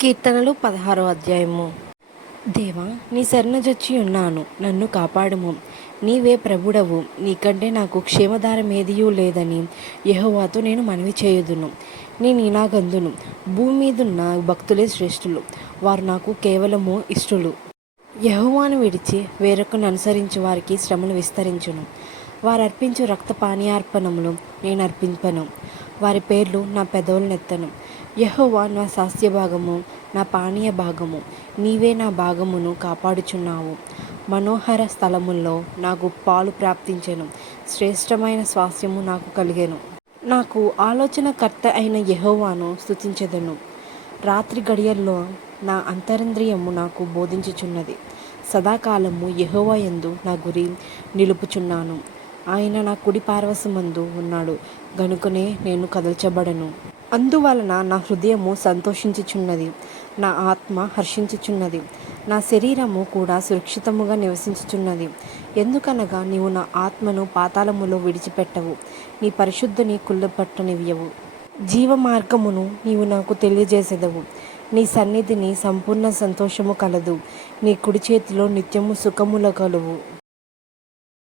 కీర్తనలు పదహారో అధ్యాయము. దేవా నీ శరణజొచ్చి ఉన్నాను నన్ను కాపాడుము. నీవే ప్రభుడవు నీకంటే నాకు క్షేమధారం ఏదియూ లేదని యహోవాతో నేను మనవి చేయుదును. నేను ఇలాగందును భూమి మీదున్న భక్తులే శ్రేష్ఠులు వారు నాకు కేవలము ఇష్టలు. యహోవాను విడిచి వేరొకను అనుసరించి వారికి శ్రమలు విస్తరించును. వారు అర్పించు రక్త పానీయార్పణములు నేను అర్పింపను వారి పేర్లు నా పెదవులనెత్తను. యహోవా నా శాస్త్య భాగము నా పానీయ భాగము నీవే నా భాగమును కాపాడుచున్నావు. మనోహర స్థలముల్లో నాకు పాలు ప్రాప్తించెను శ్రేష్టమైన స్వాస్థ్యము నాకు కలిగెను. నాకు ఆలోచనకర్త అయిన యహోవాను స్థుతించదను రాత్రి గడియల్లో నా అంతరంద్రియము నాకు బోధించుచున్నది. సదాకాలము యహోవా యందు నా గురి నిలుపుచున్నాను. ఆయన నా కుడి పార్వసమందు ఉన్నాడు. గనుకనే నేను కదల్చబడను. అందువలన నా హృదయము సంతోషించుచున్నది. నా ఆత్మ హర్షించుచున్నది. నా శరీరము కూడా సురక్షితముగా నివసించుచున్నది. ఎందుకనగా నీవు నా ఆత్మను పాతాళములో విడిచిపెట్టవు. నీ పరిశుద్ధిని కుళ్ళపట్టనివ్యవు జీవ మార్గమును నీవు నాకు తెలియజేసేదవు. నీ సన్నిధిని సంపూర్ణ సంతోషము కలదు. నీ కుడి చేతిలో నిత్యము సుఖముల కలువు.